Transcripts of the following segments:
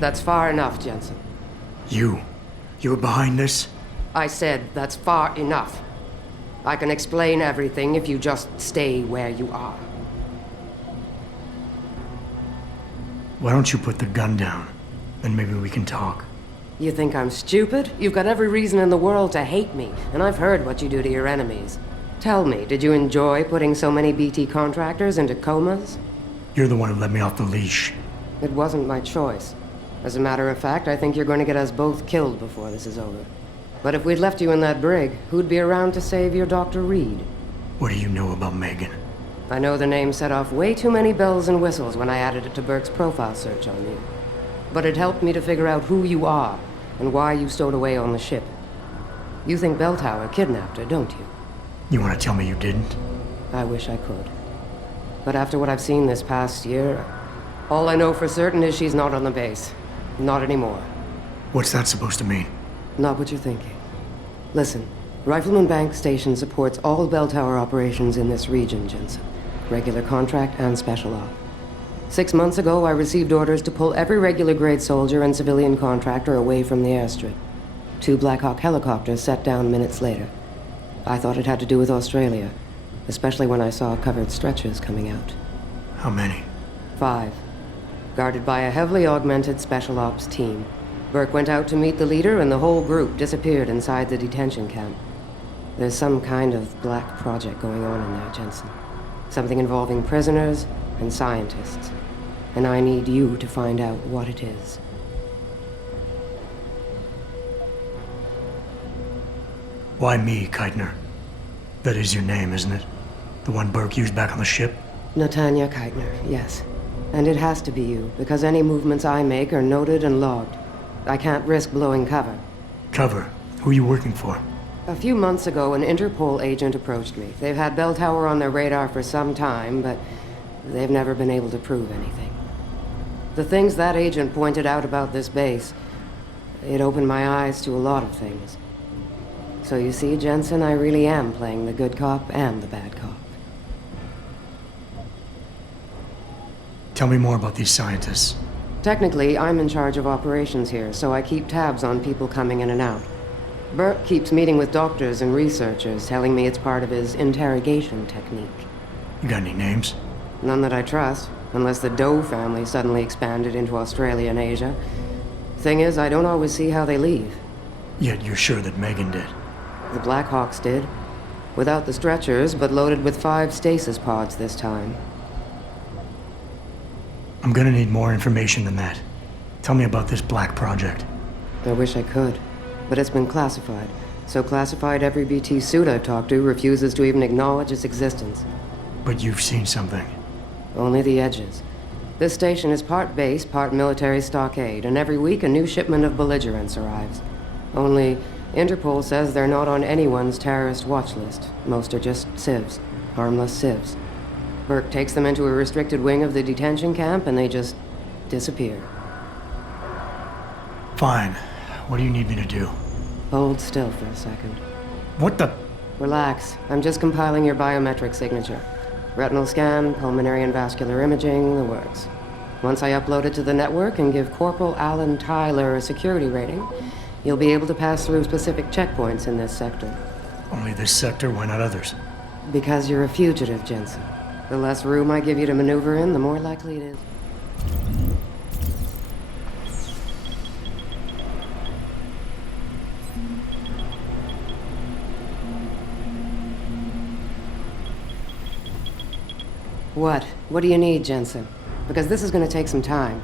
That's far enough, Jensen. You were behind this? I said that's far enough. I can explain everything if you just stay where you are. Why don't you put the gun down? Then maybe we can talk. You think I'm stupid? You've got every reason in the world to hate me, and I've heard what you do to your enemies. Tell me, did you enjoy putting so many BT contractors into comas? You're the one who let me off the leash. It wasn't my choice. As a matter of fact, I think you're going to get us both killed before this is over. But if we'd left you in that brig, who'd be around to save your Dr. Reed? What do you know about Megan? I know the name set off way too many bells and whistles when I added it to Burke's profile search on you. But it helped me to figure out who you are and why you stowed away on the ship. You think Bell Tower kidnapped her, don't you? You want to tell me you didn't? I wish I could. But after what I've seen this past year, all I know for certain is she's not on the base. Not anymore. What's that supposed to mean? Not what you're thinking. Listen, Rifleman Bank Station supports all Bell Tower operations in this region, Jensen. Regular contract and special op. 6 months ago, I received orders to pull every regular grade soldier and civilian contractor away from the airstrip. 2 Black Hawk helicopters set down minutes later. I thought it had to do with Australia, especially when I saw covered stretchers coming out. How many? 5. Guarded by a heavily augmented special ops team. Burke went out to meet the leader, and the whole group disappeared inside the detention camp. There's some kind of black project going on in there, Jensen. Something involving prisoners and scientists. And I need you to find out what it is. Why me, Keitner? That is your name, isn't it? The one Burke used back on the ship? Natanya Keitner, yes. And it has to be you, because any movements I make are noted and logged. I can't risk blowing cover. Cover? Who are you working for? A few months ago, an Interpol agent approached me. They've had Bell Tower on their radar for some time, but they've never been able to prove anything. The things that agent pointed out about this base, it opened my eyes to a lot of things. So you see, Jensen, I really am playing the good cop and the bad cop. Tell me more about these scientists. Technically, I'm in charge of operations here, so I keep tabs on people coming in and out. Burke keeps meeting with doctors and researchers, telling me it's part of his interrogation technique. You got any names? None that I trust, unless the Doe family suddenly expanded into Australia and Asia. Thing is, I don't always see how they leave. Yet you're sure that Megan did. The Blackhawks did. Without the stretchers, but loaded with 5 stasis pods this time. I'm gonna need more information than that. Tell me about this black project. I wish I could, but it's been classified. So classified every BT suit I've talked to refuses to even acknowledge its existence. But you've seen something. Only the edges. This station is part base, part military stockade, and every week a new shipment of belligerents arrives. Only, Interpol says they're not on anyone's terrorist watch list. Most are just civs. Harmless civs. Burke takes them into a restricted wing of the detention camp, and they just disappear. Fine. What do you need me to do? Hold still for a second. What the? Relax. I'm just compiling your biometric signature. Retinal scan, pulmonary and vascular imaging, the works. Once I upload it to the network and give Corporal Alan Tyler a security rating, you'll be able to pass through specific checkpoints in this sector. Only this sector, why not others? Because you're a fugitive, Jensen. The less room I give you to maneuver in, the more likely it is. What? What do you need, Jensen? Because this is going to take some time.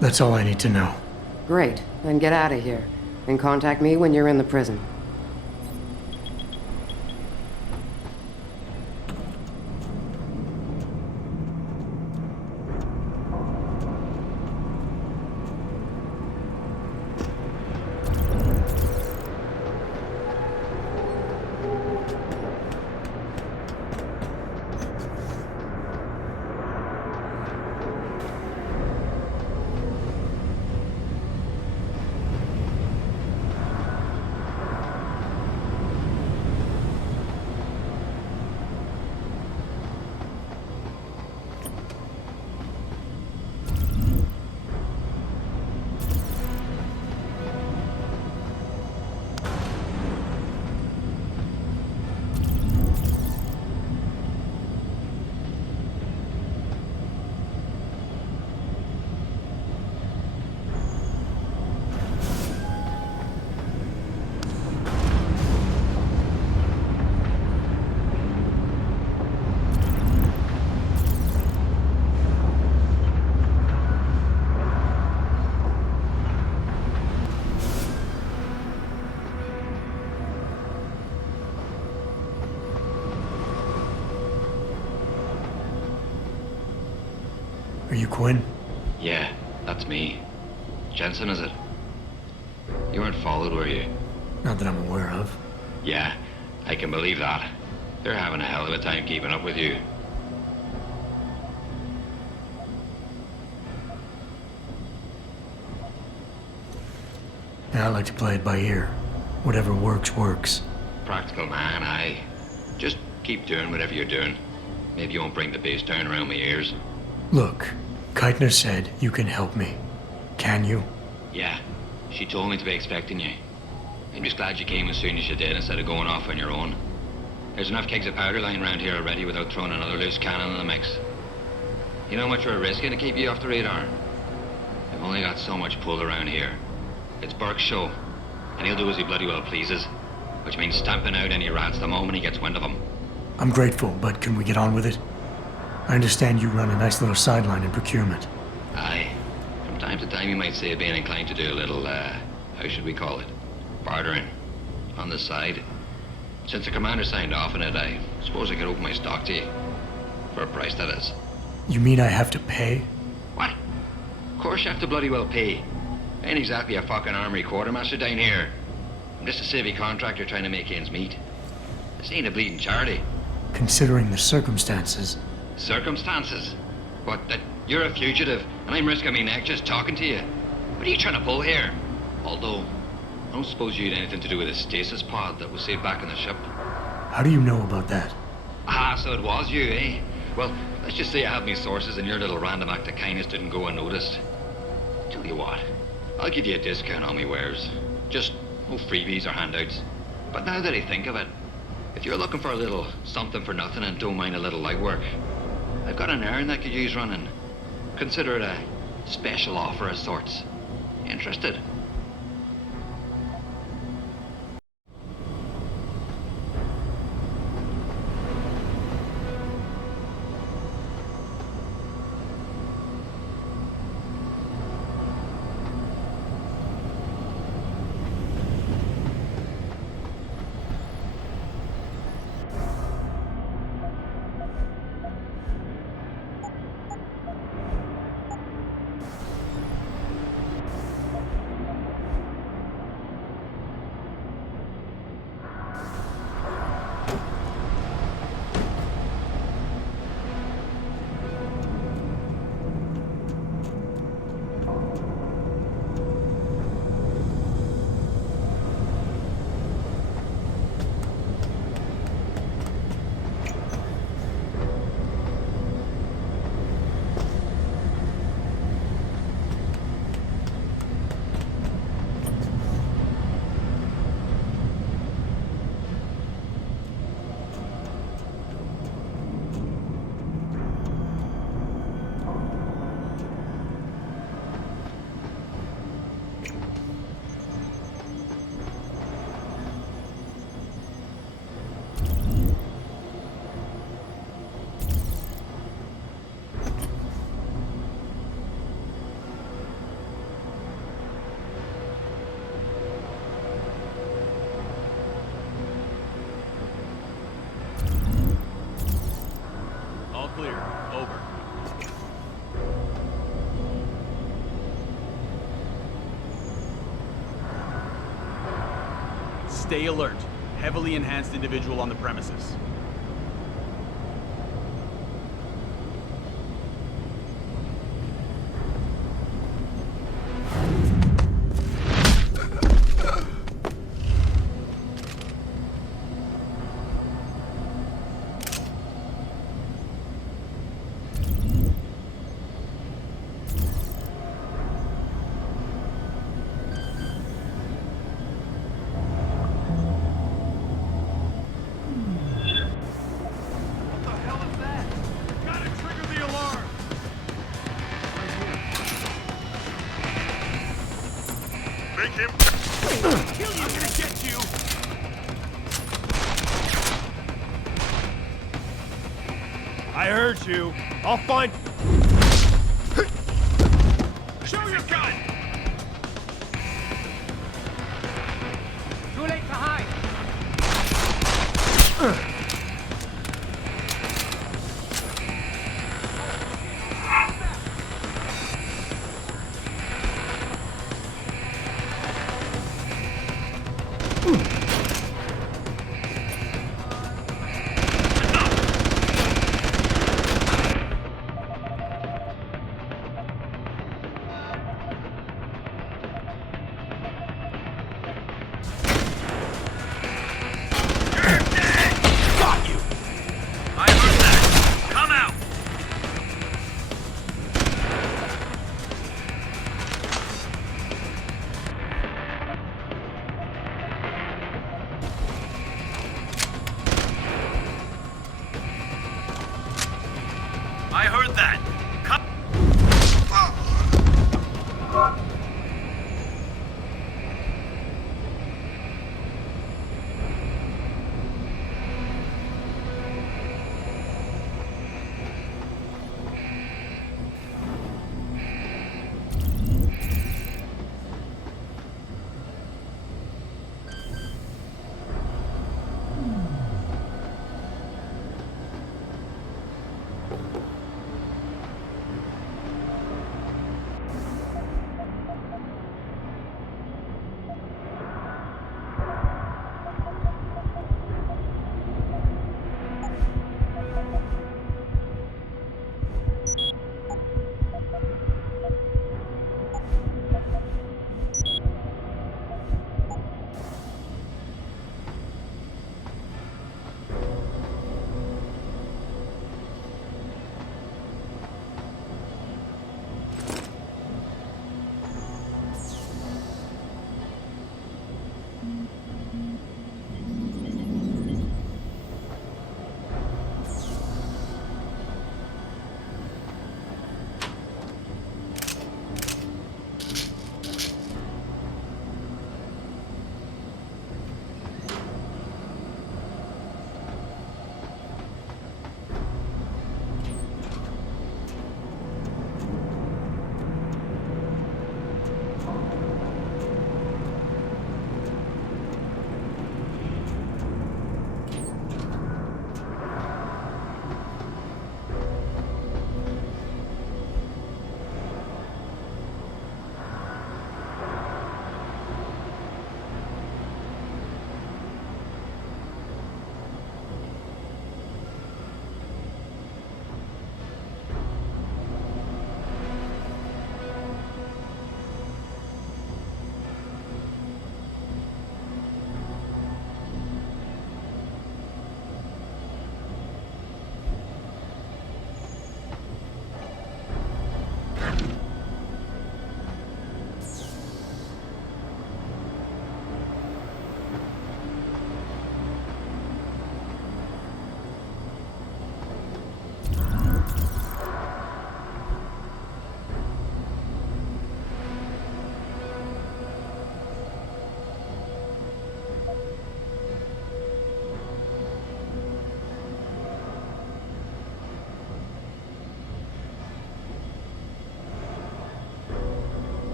That's all I need to know. Great. Then get out of here. And contact me when you're in the prison. Are you Quinn? Yeah, that's me. Jensen, is it? You weren't followed, were you? Not that I'm aware of. Yeah, I can believe that. They're having a hell of a time keeping up with you. Yeah, I like to play it by ear. Whatever works, works. Practical man, aye. Just keep doing whatever you're doing. Maybe you won't bring the bass down around my ears. Look, Keitner said you can help me. Can you? Yeah, she told me to be expecting you. I'm just glad you came as soon as you did instead of going off on your own. There's enough kegs of powder lying around here already without throwing another loose cannon in the mix. You know how much we're risking to keep you off the radar? We've only got so much pull around here. It's Burke's show, and he'll do as he bloody well pleases, which means stamping out any rats the moment he gets wind of them. I'm grateful, but can we get on with it? I understand you run a nice little sideline in procurement. Aye. From time to time you might say being inclined to do a little, how should we call it? Bartering. On the side. Since the commander signed off on it, I suppose I could open my stock to you. For a price, that is. You mean I have to pay? What? Of course you have to bloody well pay. I ain't exactly a fucking armory quartermaster down here. I'm just a civvy contractor trying to make ends meet. This ain't a bleeding charity. Considering the circumstances. Circumstances? What, that you're a fugitive and I'm risking my neck just talking to you? What are you trying to pull here? Although, I don't suppose you had anything to do with the stasis pod that was saved back on the ship. How do you know about that? Ah, so it was you, eh? Well, let's just say I have my sources and your little random act of kindness didn't go unnoticed. Tell you what, I'll give you a discount on me wares. Just no freebies or handouts. But now that I think of it, if you're looking for a little something for nothing and don't mind a little light work, I've got an errand that could use running. Consider it a special offer of sorts. Interested? Clear. Over. Stay alert. Heavily enhanced individual on the premises. Him. Kill you! I'm gonna get you! I heard you. I'll find... Show your gun! Too late to hide! I heard that. Come.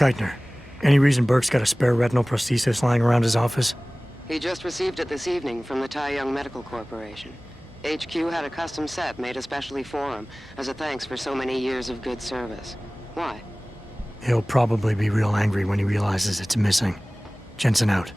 Keitner, any reason Burke's got a spare retinal prosthesis lying around his office? He just received it this evening from the Tai Young Medical Corporation. HQ had a custom set made especially for him, as a thanks for so many years of good service. Why? He'll probably be real angry when he realizes it's missing. Jensen out.